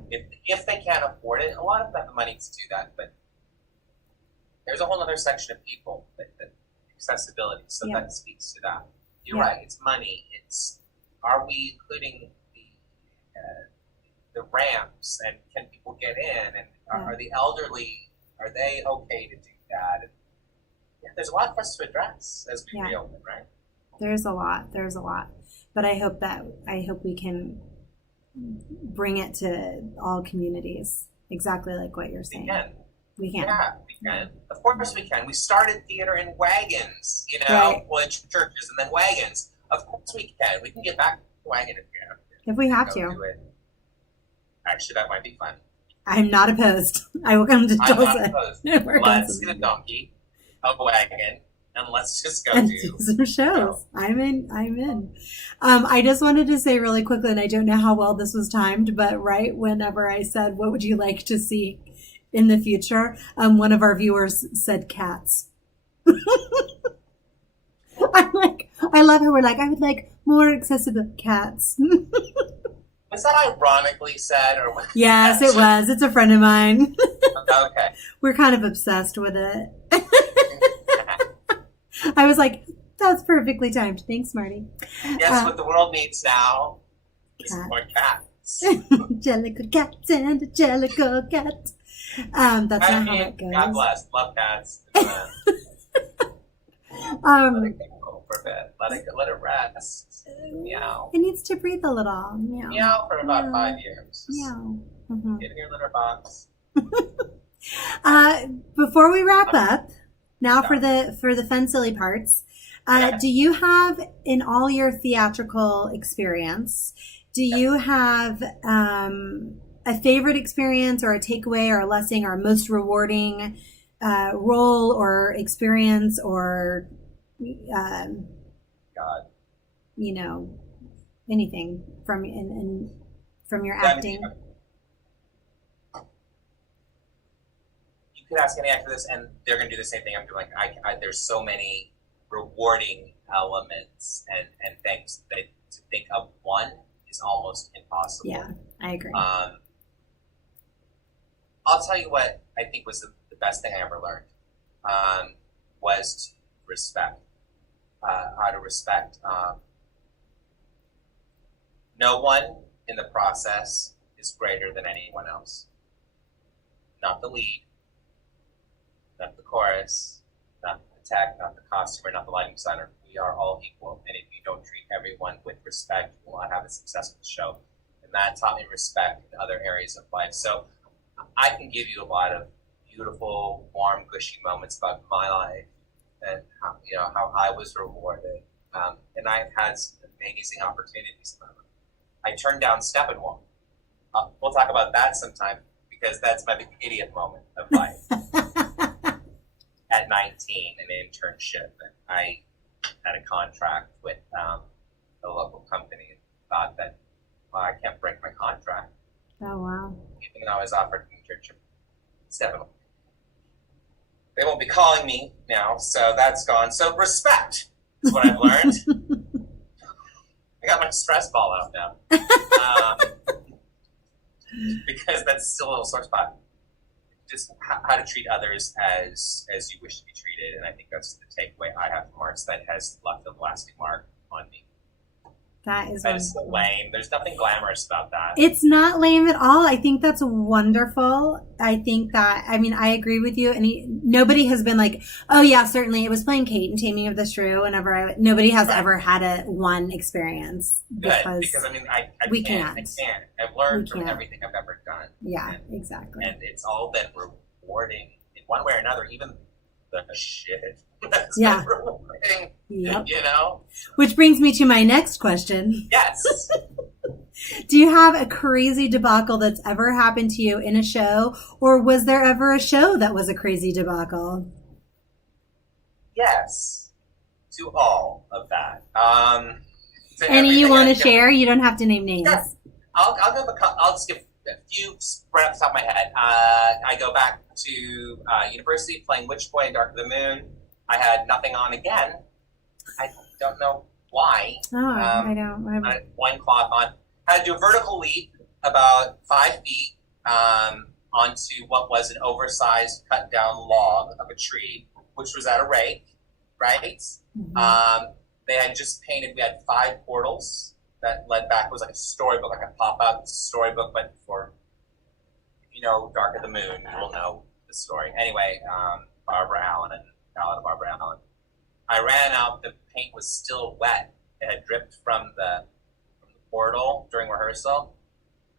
If they can't afford it, a lot of them have the money to do that, but there's a whole other section of people that accessibility. So that speaks to that. You're right. It's money. It's, are we including the ramps, and can people get in, and are the elderly, are they okay to do that? And, there's a lot for us to address as we reopen, right? There's a lot, but I hope we can bring it to all communities, exactly like what you're saying. We can. Yeah, we can. Of course we can. We started theater in wagons, you know, well, in churches and then wagons. Of course we can. We can get back to the wagon if we have to. Actually, that might be fun. I'm not opposed. I will come to Tulsa. I'm not opposed. Let's get a donkey, a wagon, and let's just go do some shows. I'm in. I just wanted to say really quickly, and I don't know how well this was timed, but right whenever I said, what would you like to see in the future, one of our viewers said cats. I'm like, I love how we're like, I would like more accessible cats. Was that ironically said, or was yes, it was. It's a friend of mine. Okay. We're kind of obsessed with it. I was like, that's perfectly timed. Thanks, Marty. Yes, what the world needs now is more cats. Jellicle cats and a jellicle cat. That's not how that goes. God bless. Love cats. Let it go for a bit. Let it rest. Meow. It needs to breathe a little. Meow. Meow for about 5 years. Meow. Get in your litter box. Before we wrap up, now for the fun, silly parts, do you have, in all your theatrical experience, do you have a favorite experience or a takeaway or a lesson or a most rewarding role or experience or, God. Anything from your acting? You could ask any actor this, and they're going to do the same thing I'm doing. There's so many rewarding elements and things that to think of one is almost impossible. Yeah, I agree. I'll tell you what I think was the best thing I ever learned was respect. How to respect. No one in the process is greater than anyone else. Not the lead, not the chorus, not the tech, not the costumer, not the lighting designer. We are all equal. And if you don't treat everyone with respect, you will not have a successful show. And that taught me respect in other areas of life. So I can give you a lot of beautiful, warm, gushy moments about my life and how I was rewarded. And I've had some amazing opportunities in my life. I turned down Steppenwolf. We'll talk about that sometime because that's my big idiot moment of life. At 19, an internship, and I had a contract with a local company and thought that, I can't break my contract. Oh, wow. Even though I was offered an internship. Steppenwolf. They won't be calling me now, so that's gone. So respect is what I've learned. I got my stress ball out now. Because that's still a little sore spot. Just how to treat others as you wish to be treated. And I think that's the takeaway I have from arts that has left a lasting mark on me. That is so lame. There's nothing glamorous about that. It's not lame at all. I think that's wonderful. I think that, I agree with you. And nobody has been like, oh yeah, certainly it was playing Kate in Taming of the Shrew. Nobody has ever had a one experience. Because we can't. I've learned from can't. everything I've ever done. Yeah, exactly. And it's all been rewarding in one way or another, even the shit. That's yeah. Rewarding, yep. Which brings me to my next question. Yes. Do you have a crazy debacle that's ever happened to you in a show, or was there ever a show that was a crazy debacle? Yes, to all of that. Any you want to share? You don't have to name names. Sure. I'll just give a few right off the top of my head. I go back to university playing Witch Boy in Dark of the Moon. I had nothing on again. I don't know why. Oh, I don't. I had one cloth on. I had to do a vertical leap about 5 feet onto what was an oversized cut down log of a tree, which was at a rake, right? Mm-hmm. They had just painted, we had 5 portals that led back. It was like a storybook, like a pop-up storybook, but for, if you know Dark of the Moon, you will know the story. Anyway, Barbara Allen and Ballad of Barbara Allen. I ran out, the paint was still wet. It had dripped from the portal during rehearsal.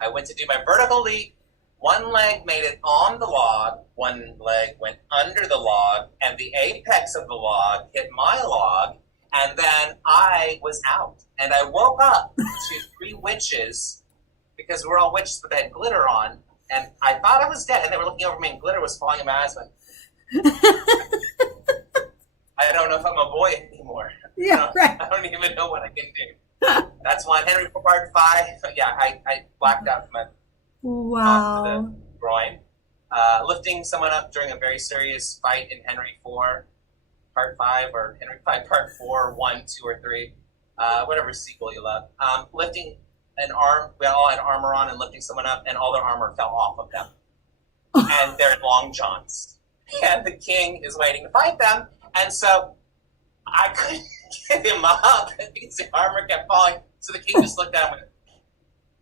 I went to do my vertical leap. One leg made it on the log, one leg went under the log, and the apex of the log hit my log, and then I was out. And I woke up to 3 witches, because we're all witches, but they had glitter on, and I thought I was dead, and they were looking over me, and glitter was falling in my eyes. I don't know if I'm a boy anymore. Yeah, right. I don't even know what I can do. That's one. Henry IV Part 5. Yeah, I blacked out from my off to the groin. Lifting someone up during a very serious fight in Henry IV Part 5 or Henry V Part 4, 1, 2, or 3. Whatever sequel you love. Lifting an arm. We all had armor on and lifting someone up, and all their armor fell off of them. And they're in long johns. And the king is waiting to fight them. And so I couldn't get him up because the armor kept falling. So the king just looked at him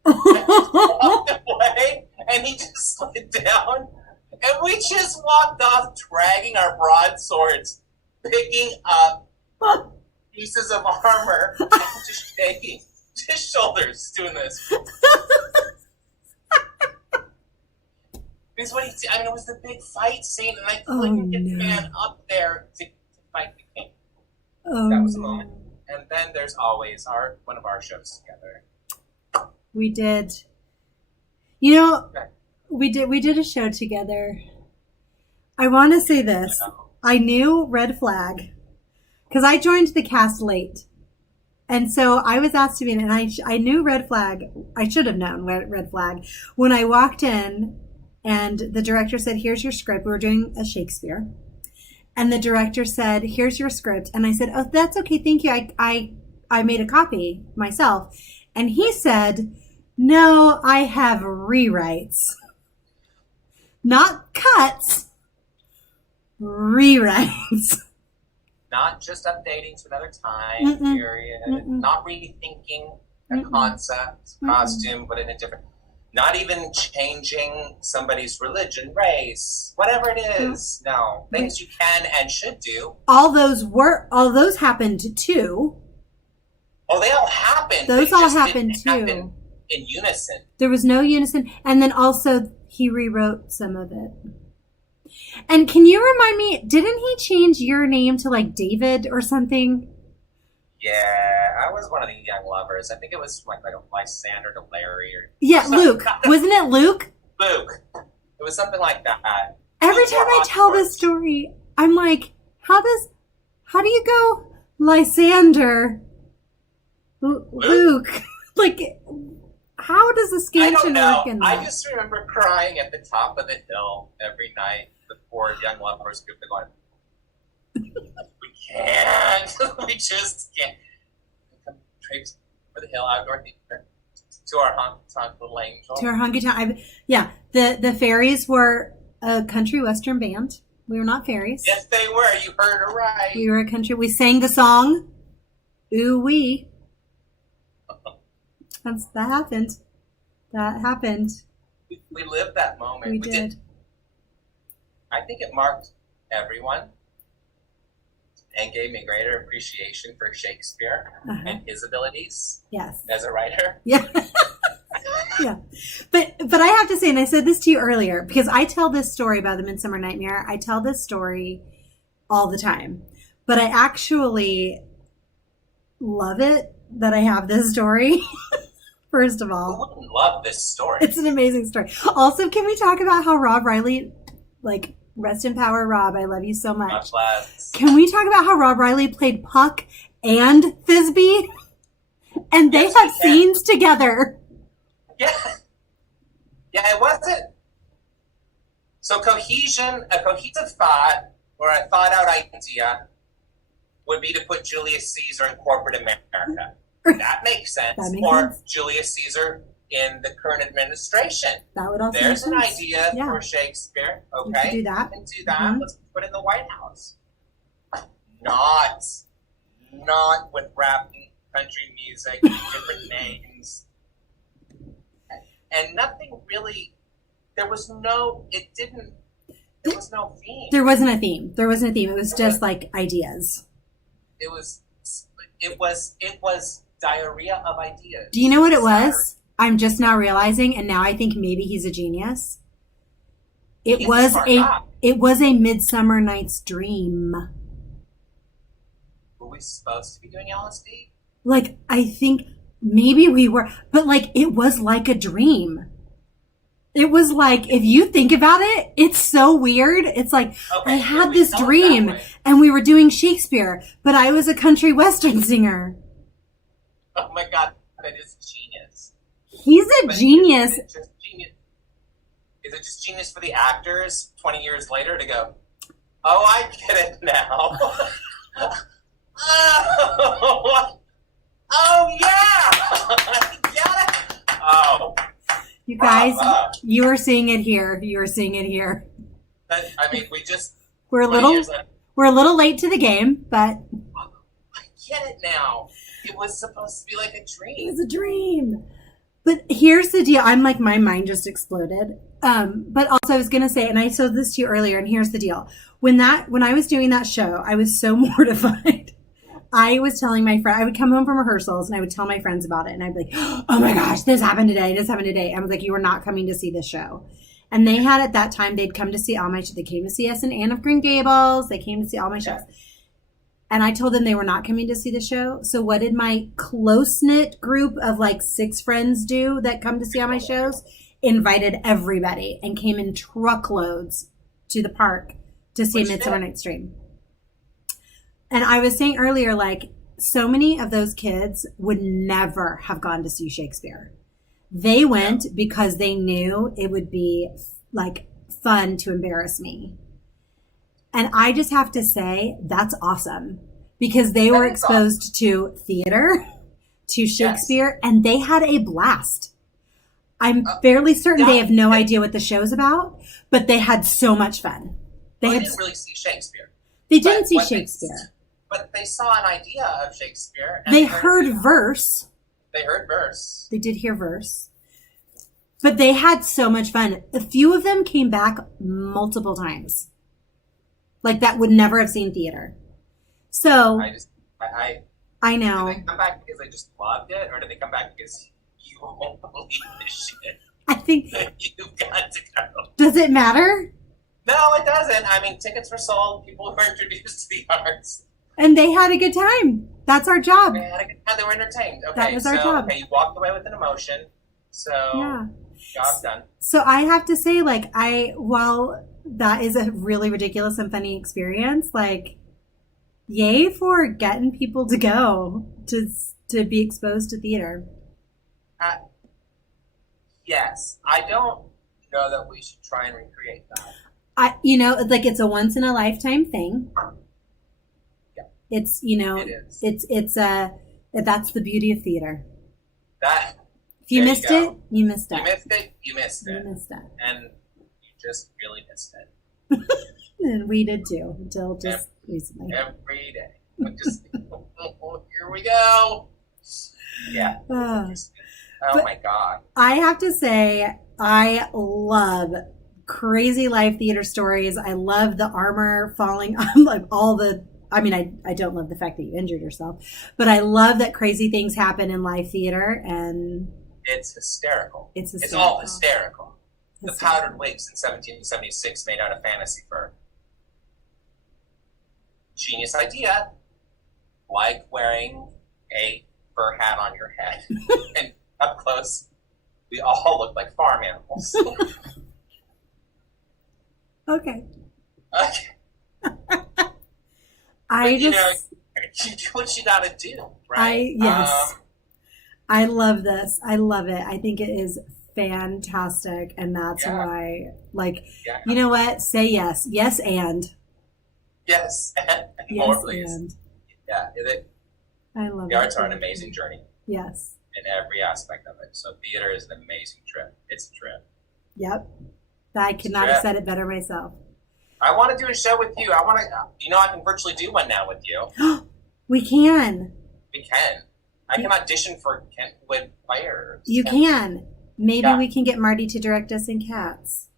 and walked away, and he just slid down. And we just walked off dragging our broadswords, picking up pieces of armor and just shaking his shoulders doing this. Because what it was the big fight scene, and I couldn't get the man up there to fight the king. That was the moment. And then there's always one of our shows together. We did. You know, we did a show together. I want to say this. I knew Red Flag because I joined the cast late. And so I was asked to be in it, and I knew Red Flag. I should have known Red Flag. When I walked in and the director said, here's your script. We were doing a Shakespeare. And the director said, here's your script. And I said, oh, that's okay. Thank you. I made a copy myself. And he said, no, I have rewrites. Not cuts. Rewrites. Not just updating to another time period. Not rethinking a concept, costume, but in a different. Not even changing somebody's religion, race, whatever it is. No, things you can and should do. All those happened too. Oh, they all happened. Those all happened too. Happen in unison. There was no unison, and then also he rewrote some of it. And can you remind me, didn't he change your name to like David or something? Yeah, I was one of the young lovers. I think it was like a Lysander to Larry or Luke. Wasn't it Luke? Luke. It was something like that. Every time I tell this story, I'm like, how do you go Lysander Luke? Like, how does the scansion work in that? I just remember crying at the top of the hill every night. The poor young lovers group, they're going, we can't. We just can't. Traipse for the hill out north to our honky-tonk little angel. To our honky-tonk. Yeah, the fairies were a country western band. We were not fairies. Yes, they were. You heard her right. We were a country. We sang the song, Ooh Wee. That happened. That happened. We lived that moment. We did. I think it marked everyone and gave me greater appreciation for Shakespeare and his abilities. Yes. As a writer. Yeah. Yeah. But I have to say, and I said this to you earlier, because I tell this story about the Midsummer Nightmare. I tell this story all the time. But I actually love it that I have this story. First of all. Who wouldn't love this story? It's an amazing story. Also, can we talk about how Rob Riley, like, rest in power, Rob, I love you so much. Can we talk about how Rob Riley played Puck and Thisbe? And they had scenes together. Yeah. Yeah, it wasn't. So cohesion, a cohesive thought, or a thought out idea, would be to put Julius Caesar in corporate America. That makes sense. Or Julius Caesar in the current administration. That would also There's an idea for Shakespeare. Okay. Do that. And do that. Let's put it in the White House. Not with rap and country music, different names. And nothing really, there was no theme. There wasn't a theme. It was just like ideas. It was diarrhea of ideas. Do you know what it was? I'm just now realizing, and now I think maybe he's a genius. It was a Midsummer Night's Dream. Were we supposed to be doing LSD? Like, I think maybe we were, but like, it was like a dream. It was like, if you think about it, it's so weird. It's like, I had this dream and we were doing Shakespeare, but I was a country western singer. Oh my God, that is genius. He's a genius. Is it just genius for the actors 20 years later to go, oh, I get it now. Oh, yeah. I get it. Oh. You guys, you are seeing it here. You are seeing it here. I mean, we're a little late to the game, but I get it now. It was supposed to be like a dream. It was a dream. But here's the deal. I'm like, my mind just exploded. But also I was going to say, and I said this to you earlier, and here's the deal. When I was doing that show, I was so mortified I was telling my friend, I would come home from rehearsals and I would tell my friends about it. And I'd be like, oh my gosh, this happened today. This happened today. I was like, you are not coming to see this show. And they had at that time, they'd come to see all my, they came to see us in Anne of Green Gables. They came to see all my shows. And I told them they were not coming to see the show. So what did my close-knit group of like 6 friends do that come to see all my shows? Invited everybody and came in truckloads to the park to see Midsummer Night's Dream. And I was saying earlier, like, so many of those kids would never have gone to see Shakespeare. They went because they knew it would be like fun to embarrass me. And I just have to say, that's awesome because they were exposed to theater, to Shakespeare, and they had a blast. I'm fairly certain they have no idea what the show's about, but they had so much fun. They didn't really see Shakespeare. They didn't see Shakespeare. But they saw an idea of Shakespeare. And they heard verse. They heard verse. They did hear verse. But they had so much fun. A few of them came back multiple times. Like that would never have seen theater. So I know. Did they come back because they just loved it, or did they come back because you won't believe this shit? I think you've got to go. Does it matter? No, it doesn't. I mean, tickets were sold. People were introduced to the arts. And they had a good time. That's our job. They had a good time. They were entertained. Okay, that was our job. Okay, you walked away with an emotion. So, job done. So I have to say, like, while that is a really ridiculous and funny experience, like, yay for getting people to go to be exposed to theater. Yes. I don't know that we should try and recreate that. It's a once in a lifetime thing. It's, it is. That's the beauty of theater. If you missed it, you missed it. You missed it. And you just really missed it. And we did too, until just recently. Every day. Here we go. Yeah. Oh my God. I have to say, I love crazy life theater stories. I love the armor falling on, like I don't love the fact that you injured yourself, but I love that crazy things happen in live theater, and it's hysterical. It's all hysterical. The powdered wigs in 1776 made out of fantasy fur. Genius idea, like wearing a fur hat on your head, and up close, we all look like farm animals. Okay. You do what you gotta do, right? I love this. I love it. I think it is fantastic, and that's why, you know what? Say yes. Yes, and. Yes, and yes, more, please. And. Yeah, I love it. The arts are an amazing journey. Yes. In every aspect of it. So theater is an amazing trip. It's a trip. Yep. I could not have said it better myself. I want to do a show with you. I can virtually do one now with you. We can. We can. I can audition for Kentwood players. You can. Maybe we can get Marty to direct us in Cats.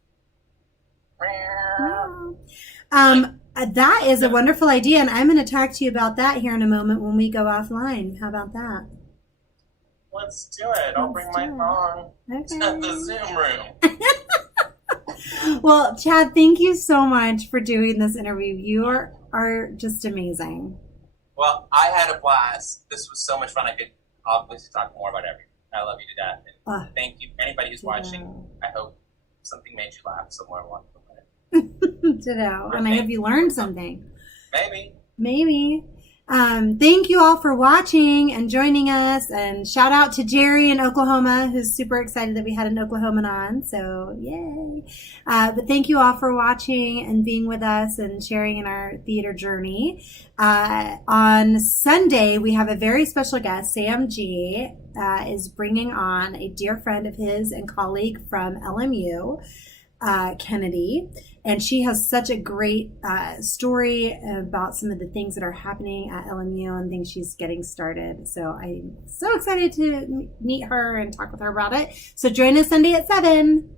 That is a wonderful idea, and I'm going to talk to you about that here in a moment when we go offline. How about that? Let's do it. I'll bring my phone to the Zoom room. Well, Chad, thank you so much for doing this interview. You are just amazing. Well, I had a blast. This was so much fun. I could obviously talk more about everything. I love you to death. And thank you. Anybody who's watching, I hope something made you laugh somewhere along the way. Ditto. And I hope you learned something. Maybe. Thank you all for watching and joining us, and shout out to Jerry in Oklahoma, who's super excited that we had an Oklahoman on. So yay. But thank you all for watching and being with us and sharing in our theater journey. On Sunday, we have a very special guest. Sam G is bringing on a dear friend of his and colleague from LMU, Kennedy, and she has such a great story about some of the things that are happening at LMU and things she's getting started. So I'm so excited to meet her and talk with her about it. So join us Sunday at 7,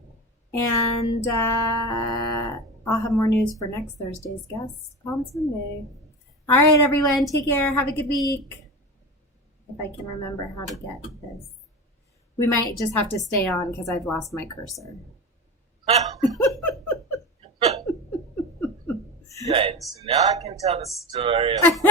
and I'll have more news for next Thursday's guest on Sunday. All right, everyone. Take care. Have a good week. If I can remember how to get this. We might just have to stay on because I've lost my cursor. Good. So now I can tell the story of